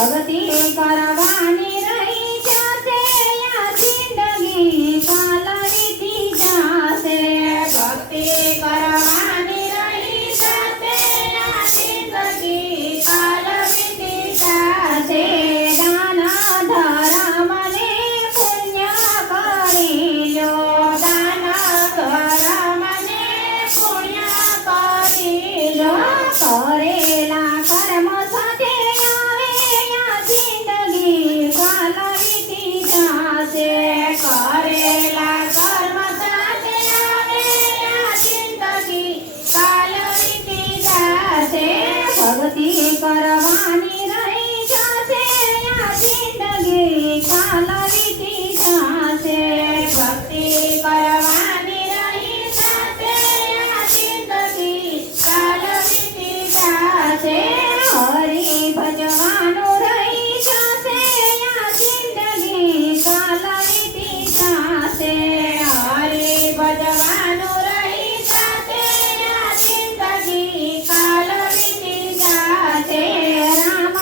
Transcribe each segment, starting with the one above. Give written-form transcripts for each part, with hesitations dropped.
ભક્તિ કરવાની રહી જશે આ જિંદગી કાલ વીતી જશે ભક્તિ કરવાની રહી જશે આ જિંદગી કાલ વીતી જશે દાન ધર્મને પુણ્ય કરી લો દાન ધર્મને પુણ્ય કરી લો કરેલા કર્મ સાથે આવે આ જિંદગી કાલ વીતી જશે કરેલા કર્મ સાથે આવે આ જિંદગી કાલ વીતી જશે ભક્તિ કરવાની રહી જશે આ જિંદગી કાલ વીતી જશે ભક્તિ કરવાની રહી જશે આ જિંદગી કાલ વીતી જશે હરિ ભજવાનું રહી જશે આ જિંદગી કાલ વીતી જશે હરિ ભજવાનું રહી જશે આ જિંદગી કાલ વીતી જશે રામ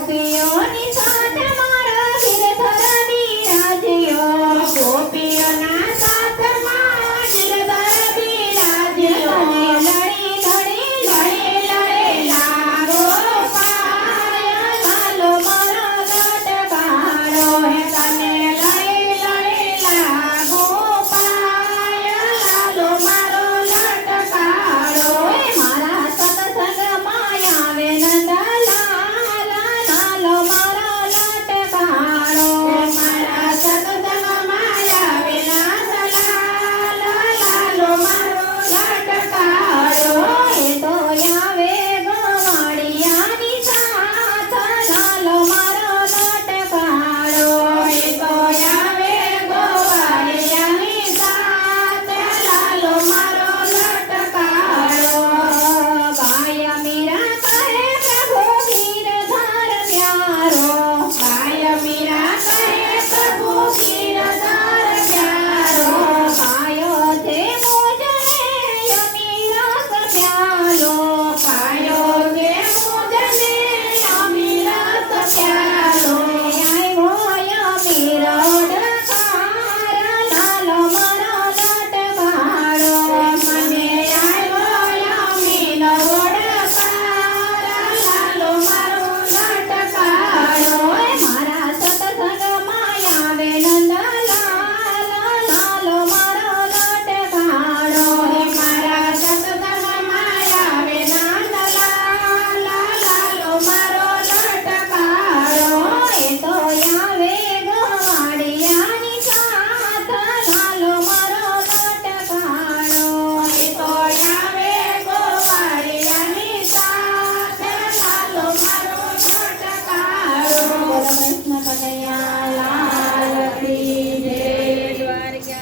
ગોપીઓની સાથે મારા ગિરધર બિરાજ્યો ગોપીઓના સાથમાં ગિરધર બિરાજ્યો લડી ઘડી ઘડી લડેલા ગોપાય લાલો મારો લટકારો હે તને લડી લડેલા ગોપાય લાલો મારો લટકારો હે મારા સત્સંગમાં આવે નંદલાલ લાલો મારો લટકારો મારા સત્સંગમાં આવે નંદલાલ લાલો મારો લટકારો એ તો આવે ગોવાળિયાની સાથ લાલો મારો લટકારો એ તો આવે ગોવાળિયાની સાથ લાલો મારો લટકારો ગાય મીરા કહે પ્રભુ ગિરધર પ્યારો ગાય મીરા કહે પ્રભુ ગિરધર પ્યારો પાયો છે મુજને અમીરસ પ્યાલો પાયો છે મુજને અમીરસ પ્યાલો આવ્યો અમીર ઓડકાર લાલો મારો લટકારો મને આવ્યો અમીર ઓડકાર લાલો મારો લટકારો મારા સત્સંગમાં આવે નંદલાલ લાલો મારો લટકારો મારા સત્સંગમાં આવે નંદલાલ લાલો મારો લટકારો એ તો આવે ગોવાળિયાની સાથ લાલો મારો લટકારો એ તો આવે ગોવાળિયાની સાથ લાલો મારો લટકારો બોલો કૃષ્ણ કનૈયા લાલ કી જય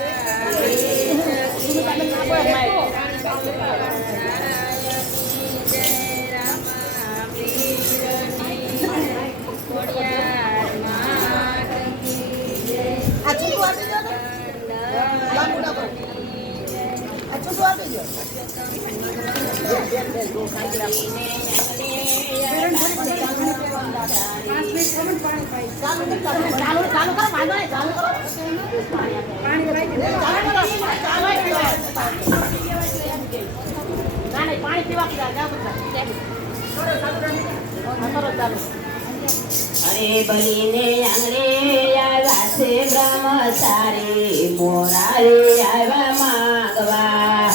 આ છૂટું આપી દો ને. લાંબુ ના કરો. આ છૂટું આપી દો. ચાલુ કરો, ચાલુ કરો, વાંધો નહીં, ચાલુ કરો. ના નહીં, પાણી પીવા જાઓ બધા. ચાલુ. અરે બલીને આંગણે આવ્યા છે બ્રહ્મચારી મોરારે આવ્યા માગવા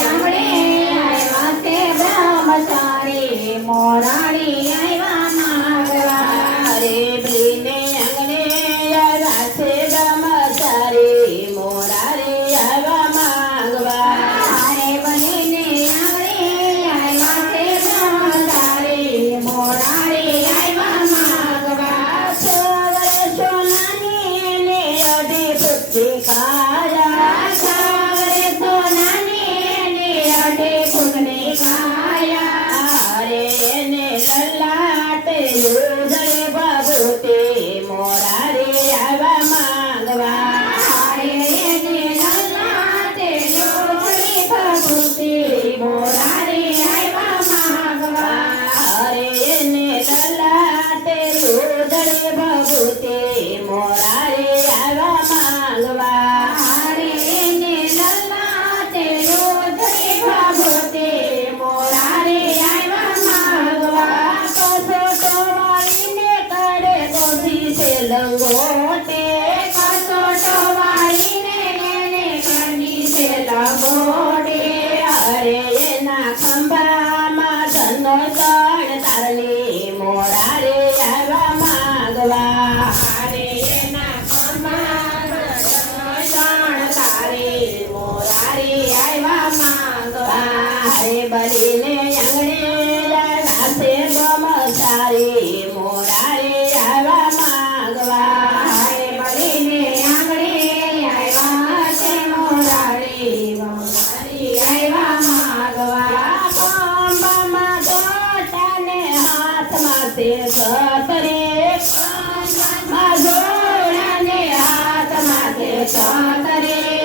આંગણે આવ્યા તે બ્રહ્મચારી મોરારી આવ્યા માંગવા અરે બલીને આંગણે આવ્યા છે બ્રહ્મચારી મોરારે આવ્યા માગવા હારે બનીને આંગણે આવ્યા તે બ્રહ્મચારી મોરારી આવ્યા માંગવા સવર સોનાની ને અઢી પુત્રી કાયા સાવરે સોનાની ને અઢે ફૂટની કાયા અરે એને લલાટે યુધળે ભભૂતિ મોરારે આવ્યા માંગવા હારે એને લલાટે લોચડી ભભૂતિ મોરારી આવ્યા માંગવા અરે એને લલાટે યુધળે ભભૂતિ મોરારે આવ્યા માંગવા હારે એને લલાટે લોચડી ભભૂતિ મોરારી આવ્યા માંગવા કસોટો વાળીને કરે કોથી છે લંગોટે કસોટો વાળીને એને કરની છે લંગોટે અરે એના ખંભામાં ધનો તણ તારલી મોરારે આવ્યા માંગવા હારે એના ખંભામાં ત્રણ તારી મોરારી આવ્યા માંગવા અરે બલીને આંગણે આવ્યા છે બ્રહ્મચારી મોરારે આવ્યા માંગવા હારે બળીને આંગણે આવ્યા છે મોરારી આવ્યા માંગવા ખંભામાં જોટાને હાથમાં તે સતરે જોડાને હાથમાં તે સતરે